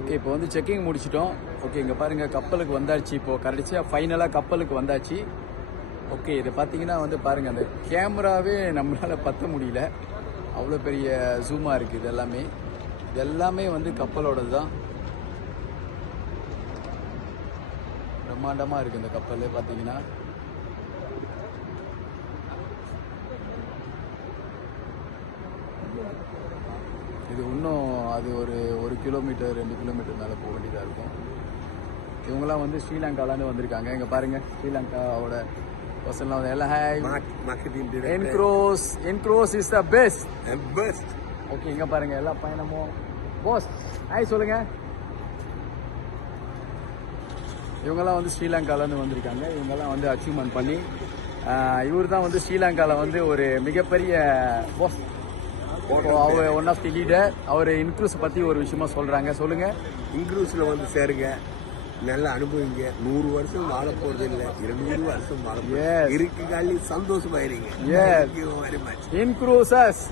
Okay, இப்போ வந்து checking முடிச்சிட்டோம். ஓகே, இங்கே பாருங்கள் கப்பலுக்கு வந்தாச்சு. இப்போது கடைசியாக ஃபைனலாக கப்பலுக்கு வந்தாச்சு. ஓகே, இதை பார்த்தீங்கன்னா வந்து பாருங்கள், அந்த கேமராவே நம்மளால் பற்ற முடியல, அவ்வளோ பெரிய ஜூமாக இருக்குது. இதெல்லாமே வந்து கப்பலோடது தான். பிரம்மாண்டமாக இருக்குது இந்த கப்பல் பார்த்தீங்கன்னா. இது இன்னும் அது ஒரு கிலோமீட்டர் 2 கிலோமீட்டர் மேலே போக வேண்டியதாக இருக்கும். இவங்கெல்லாம் வந்து ஸ்ரீலங்காலேருந்து வந்திருக்காங்க. இங்கே பாருங்கள், ஸ்ரீலங்காவோட பர்சன்லாம் வந்து எல்லாம் ஹாய். என்க்ரோஸ் இஸ் த பெஸ்ட். ஓகே, இங்கே பாருங்கள் எல்லா பயணமும் போஸ் ஹாய் சொல்லுங்கள். இவங்கெல்லாம் வந்து ஸ்ரீலங்காலேருந்து வந்திருக்காங்க. இவங்கெல்லாம் வந்து அச்சீவ்மெண்ட் பண்ணி இவர் தான் வந்து ஸ்ரீலங்காவில் வந்து ஒரு மிகப்பெரிய போஸ். அவர் ஒன் ஆஃப் தி லீடர். அவர் இன்க்ரூஸ் பற்றி ஒரு விஷயமா சொல்கிறாங்க. சொல்லுங்கள். இன்க்ரூஸில் வந்து சேருங்க, நல்லா அனுபவிங்க. 100 வருஷம் வாழ போகிறது இல்லை, 200 வருஷம் வாழ இருக்கு காலி சந்தோஷமாயிருங்க. இன்க்ரூசஸ்